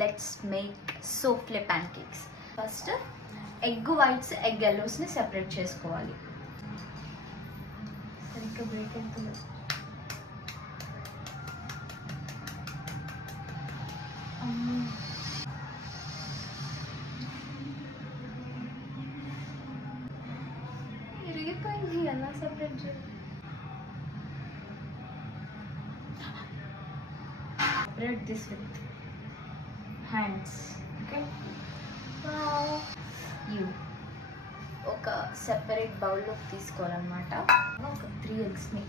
Let's make souffle pancakes. First egg whites egg ఎల్లోస్ని separate చేసుకోవాలి. సరిగ్గా break అవుతుంది. ఇరిగిపోయింది, ఎలా సెపరేట్ చేయాలి? Separate this with hands. Okay. Now you ఒక సెపరేట్ బౌల్లోకి తీసుకోవాలన్నమాట. ఒక 3 eggsని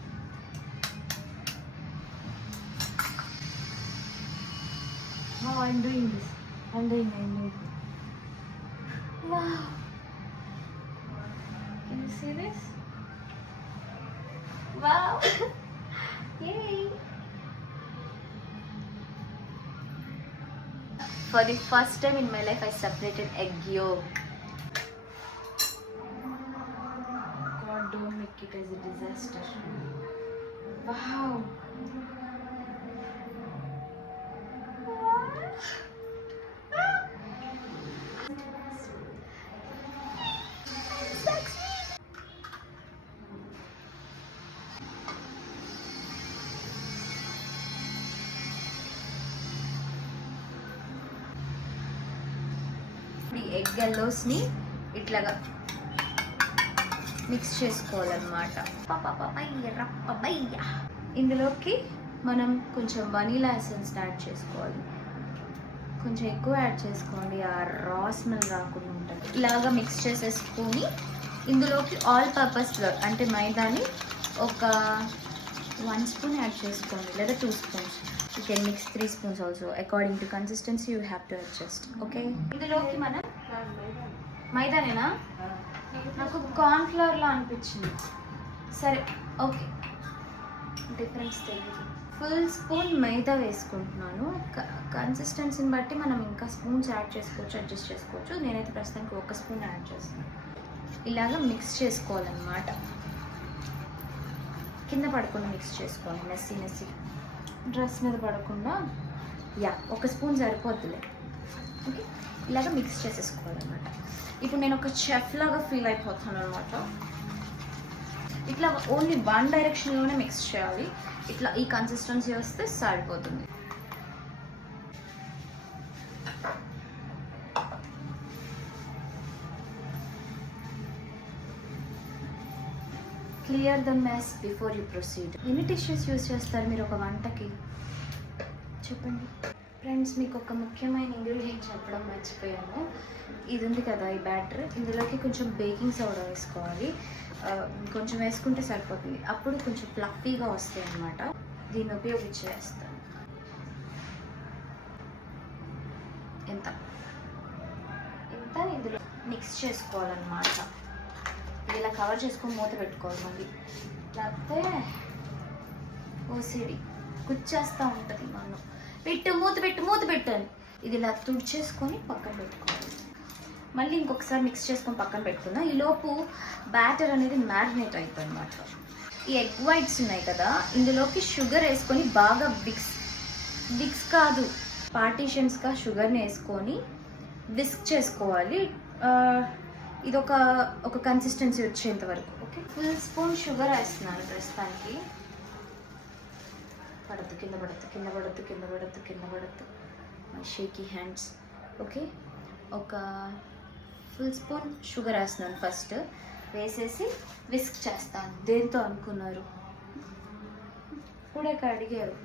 I'm doing this. I'm doing. Wow. Can you see this? Wow. Yay. For the first time in my life, I separated egg yolk. God, don't make it as a disaster. Wow. ఈ egg ఎల్లోస్ని ఇట్లాగా mix చేసుకోవాలన్నమాట. ఇందులోకి మనం కొంచెం vanilla essence add చేసుకోవాలి. కొంచెం ఎక్కువ add చేసుకోండి, ఆ రా స్మెల్ రాకుండా ఉంటుంది. ఇలాగా మిక్స్ చేసేసుకొని ఇందులోకి ఆల్ పర్పస్ ఫ్లోర్ అంటే మైదాని ఒక 1 స్పూన్ యాడ్ చేసుకోండి, లేదా 2 spoons. You can mix 3 spoons also. According to consistency, you have to adjust. Okay? ఇందులోకి మనం మైదానేనా? నాకు కార్న్ ఫ్లోర్ లా అనిపించింది. సరే, ఓకే, డిఫరెన్స్ తెలియదు. ఫుల్ స్పూన్ మైదా వేసుకుంటున్నాను. కన్సిస్టెన్సీని బట్టి మనం ఇంకా స్పూన్స్ యాడ్ చేసుకోవచ్చు, అడ్జస్ట్ చేసుకోవచ్చు. నేనైతే ప్రస్తుతానికి 1 స్పూన్ యాడ్ చేస్తున్నాను. ఇలాగ మిక్స్ చేసుకోవాలన్నమాట. కింద పడకుండా మిక్స్ చేసుకోవాలి, మెస్సీ డ్రెస్ మీద పడకుండా. 1 స్పూన్ సరిపోద్దులే. ఓకే, ఇలాగ మిక్స్ చేసేసుకోవాలన్నమాట. ఇప్పుడు నేను ఒక చెఫ్ లాగా ఫీల్ అయిపోతాను అనమాట. ఇట్లా ఓన్లీ 1 డైరెక్షన్లోనే మిక్స్ చేయాలి. ఇట్లా ఈ కన్సిస్టెన్సీ వస్తే సరిపోతుంది. Clear the mess before you proceed. ఎన్ని టిష్యూస్ యూజ్ చేస్తారు మీరు ఒక వంటకి చెప్పండి ఫ్రెండ్స్. మీకు ఒక ముఖ్యమైన ఇంగ్రీడియంట్ చెప్పడం మర్చిపోయాను. ఇది ఉంది కదా, ఈ బ్యాటర్. ఇందులోకి కొంచెం బేకింగ్ సోడా వేసుకోవాలి. కొంచెం వేసుకుంటే సరిపోతుంది. అప్పుడు కొంచెం ఫ్లఫీగా వస్తాయి అన్నమాట. దీన్ని ఉపయోగించి వేస్తాను. ఎంత ఇందులో మిక్స్ చేసుకోవాలన్నమాట. ఇలా కవర్ చేసుకొని మూత పెట్టుకోవాలి. మళ్ళీ లేకపోతే ఓసిడి కుచ్చేస్తూ ఉంటుంది. మనం మూత పెట్టాలి. ఇది ఇలా తుడిచేసుకొని పక్కన పెట్టుకోవాలి. మళ్ళీ ఇంకొకసారి మిక్స్ చేసుకొని పక్కన పెట్టుకుందాం. ఈలోపు బ్యాటర్ అనేది మ్యారినేట్ అవుతుంది అన్నమాట. ఈ ఎగ్ వైట్స్ ఉన్నాయి కదా, ఇందులోకి షుగర్ వేసుకొని బాగా బిక్స్ కాదు, పార్టీషన్స్గా షుగర్ని వేసుకొని విస్క్ చేసుకోవాలి. ఇది ఒక కన్సిస్టెన్సీ వచ్చేంత వరకు. ఓకే, ఫుల్ స్పూన్ షుగర్ వేస్తున్నాను ప్రస్తుతానికి. కింద పడద్దు మై షేకీ హ్యాండ్స్. ఓకే, ఒక ఫుల్ స్పూన్ షుగర్ వేస్తున్నాను. ఫస్ట్ వేసేసి విస్క్ చేస్తాను. దేంతో అనుకున్నారు? కూడా అడిగారు.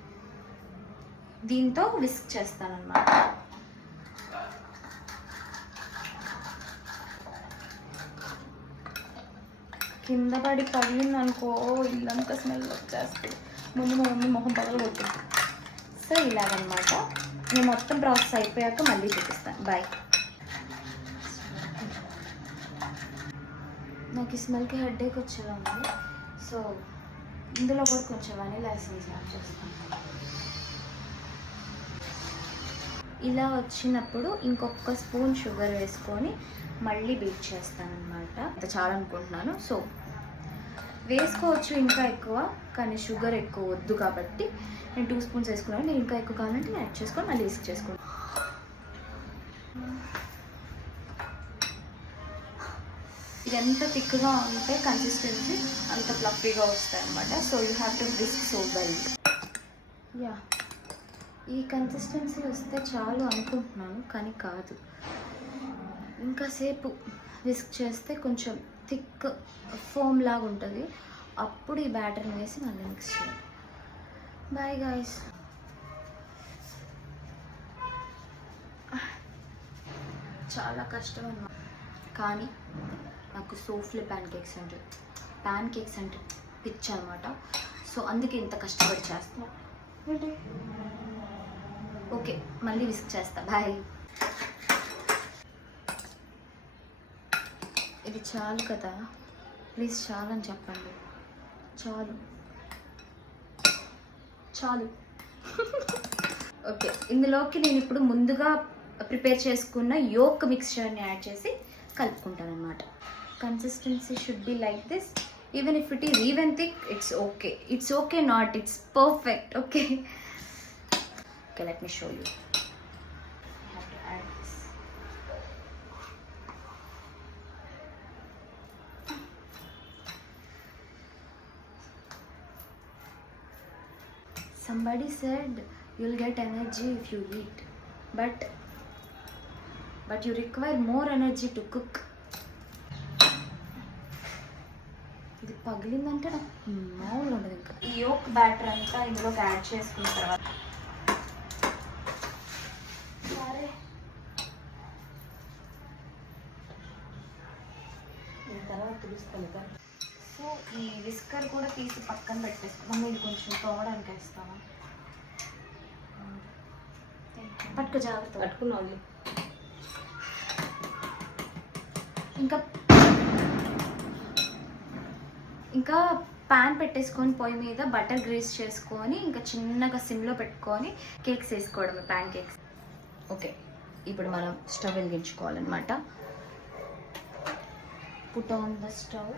దీంతో విస్క్ చేస్తాను అన్నమాట. కింద పడి పగిలింది అనుకో, ఇల్లంతా స్మెల్ వచ్చేస్తుంది. ముందు మా మమ్మీ మొహం పగలు కొట్టింది. సో ఇలాగనమాట. నేను మొత్తం ప్రాసెస్ అయిపోయాక మళ్ళీ చూపిస్తాను. బాయ్. నాకు ఈ స్మెల్కి హెడేక్ వచ్చేలా ఉంది. సో ఇందులో కూడా కొంచెం వనీలా ఎసెన్స్ యాడ్ చేస్తాను. ఇలా వచ్చినప్పుడు ఇంకొక స్పూన్ షుగర్ వేసుకొని మళ్ళీ బీట్ చేస్తాను అనమాట. అంత చాలా అనుకుంటున్నాను. సో వేసుకోవచ్చు ఇంకా ఎక్కువ, కానీ షుగర్ ఎక్కువ వద్దు కాబట్టి నేను 2 స్పూన్స్ వేసుకున్నాను. నేను ఇంకా ఎక్కువ కావాలంటే యాడ్ చేసుకొని మళ్ళీ విస్క్ చేసుకుంటాను. ఇది ఎంత థిక్గా ఉంటే కన్సిస్టెన్సీ అంత ఫ్లఫీగా వస్తాయి అన్నమాట. So you have to whisk so well. Yeah, ఈ కన్సిస్టెన్సీ వస్తే చాలు అనుకుంటున్నాను, కానీ కాదు. ఇంకా సేపు విస్క్ చేస్తే కొంచెం థిక్ ఫోమ్ లాగా ఉంటుంది. అప్పుడు ఈ బ్యాటర్ని వేసి మళ్ళీ మిక్స్ చేయాలి. Bye guys. చాలా కష్టం అన్నమాట, కానీ నాకు సోఫ్లే ప్యాన్ కేక్స్ అంటే పిచ్చి అనమాట. సో అందుకే ఇంత కష్టపడి చేస్తాను. ఓకే, మళ్ళీ విస్క్ చేస్తా. బాయ్. ఇది చాలు కదా, ప్లీజ్ చాలు అని చెప్పండి. చాలు. ఓకే, ఇందులోకి నేను ఇప్పుడు ముందుగా ప్రిపేర్ చేసుకున్న యోక్ మిక్స్చర్ని యాడ్ చేసి కలుపుకుంటాను అనమాట. Consistency should be like this. Even if it is even thick, it's okay not it's perfect. Okay, let me show you. Somebody said you'll get energy if you eat, but you require more energy to cook. ఇది పగిలిందంటే నాకు మామూలు ఉండదు. ఇంకా ఈ yoke batter అంతా ఇందులోకి add చేసుకున్న తర్వాత తెలుస్తుంది కదా. సో ఈ విస్కర్ కూడా తీసి పక్కన పెట్టేసుకున్నాం. ఇది కొంచెం తోవడానికి వేస్తాను. పట్టుకు జాగ్రత్త, పట్టుకున్నాను. ఇంకా ప్యాన్ పెట్టేసుకొని పొయ్యి మీద బటర్ గ్రీస్ చేసుకొని ఇంకా చిన్నగా సిమ్లో పెట్టుకొని కేక్స్ వేసుకోవడమే, ప్యాన్ కేక్స్. ఓకే, ఇప్పుడు మనం స్టవ్ వెలిగించుకోవాలన్నమాట. Put on the stove.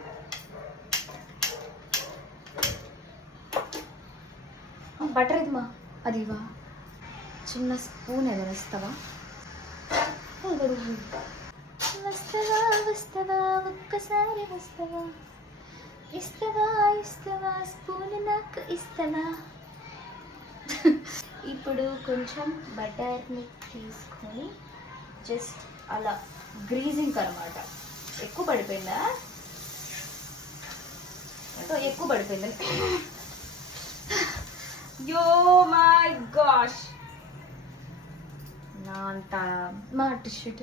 Butter ఇదిమా, అది ఇవా, చిన్న స్పూన్ ఏదైనా ఇస్తావా? వస్తావా ఒక్కసారి వస్తావా, ఇస్తావా స్పూన్ నాకు ఇస్తావా? ఇప్పుడు కొంచెం బటర్ని తీసుకొని జస్ట్ అలా గ్రీజింగ్ అనమాట. ఎక్కువ పడిపోయిందా? ఎక్కువ పడిపోయింది. యో మై గాష్, నా అంత మా టిష్యూట్.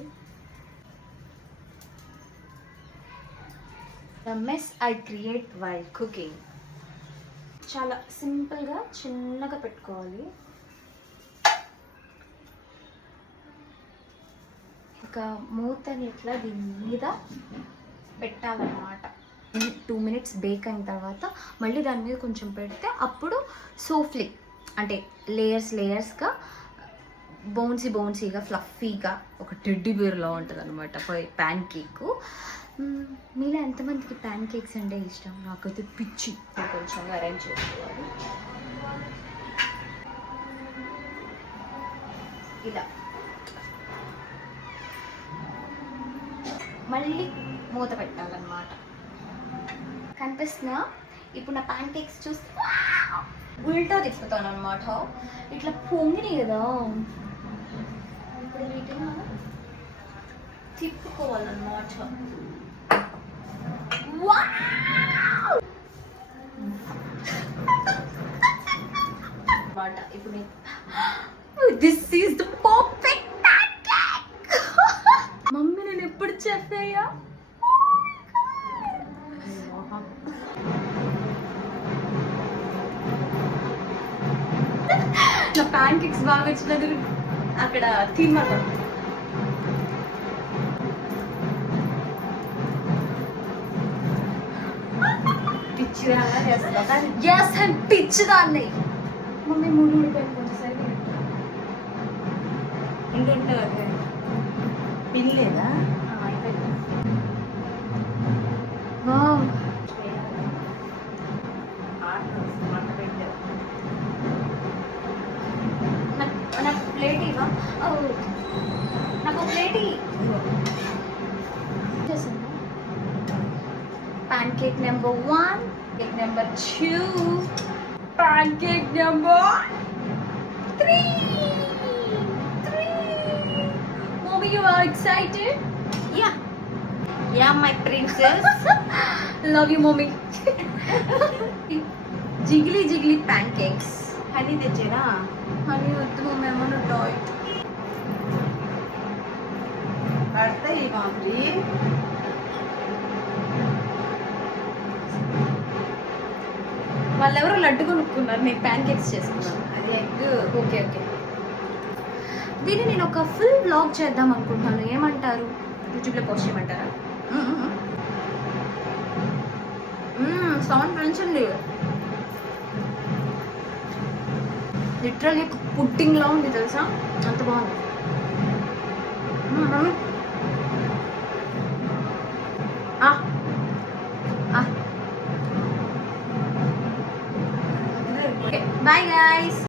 The mess I create while cooking. చాలా సింపుల్గా చిన్నగా పెట్టుకోవాలి. ఒక మూతని ఇట్లా దీని మీద పెట్టాలన్నమాట. 2 minutes బేక్ అయిన తర్వాత మళ్ళీ దాని మీద కొంచెం పెడితే అప్పుడు సోఫ్లీ అంటే లేయర్స్గా బౌన్సీగా ఫ్లఫీగా ఒక టెడ్డీ బేర్లా ఉంటుంది అనమాట ప్యాన్ కేక్. మీలో ఎంతమందికి ప్యాన్ కేక్స్ అంటే ఇష్టం? నాకైతే పిచ్చి. కొంచెం అరేంజ్ చేసుకోవాలి ఇలా. మళ్ళీ మూత పెట్టాలన్నమాట. కనిపిస్తున్నా? ఇప్పుడు నా ప్యాన్ కేక్స్ చూస్తే ఉల్టా తిప్పుతాను అనమాట. ఇట్లా పొంగినాయి కదా, ఇప్పుడు వీటిని తిప్పుకోవాలన్నమాట. ఇప్పుడు this is the perfect pan cake. Mummy నేను ఎప్పుడు చెప్పాయా? నా ప్యాన్ కేక్స్ బాగా వచ్చిన అక్కడ తిన్నాను. పిచ్చిదాన్ని చేస్తా. పిచ్చిదాన్ని. మమ్మీ 3 ఉడిపోయింది, కొంచెం సరిగ్గా ఇంటుంటే పిన్ లేదా? నాకు ప్లేట్ ఇవా? నాకు ready. Pancake number 1, cake number 2, pancake number 3. Mommy, you are excited? Yeah. Yeah, my princess. Love you, mommy. Jiggly jiggly pancakes. Honey తెచ్చారా? Honey, వద్దు mummy, I want to do it. పడతాయి మామూలు. వాళ్ళెవరో లడ్డు కొనుక్కున్నారు, నేను ప్యాన్కేక్స్ చేసుకున్నాను. అది ఎగ్. Okay okay. దీన్ని నేను ఒక ఫుల్ వ్లాగ్ చేద్దాం అనుకుంటున్నాను. ఏమంటారు? యూట్యూబ్లో పోస్ట్ చేయమంటారా? సౌండ్ పెంచండి. లిటరల్లీ పుడ్డింగ్ లా ఉంది తెలుసా, అంత బాగుంది. Okay, bye guys.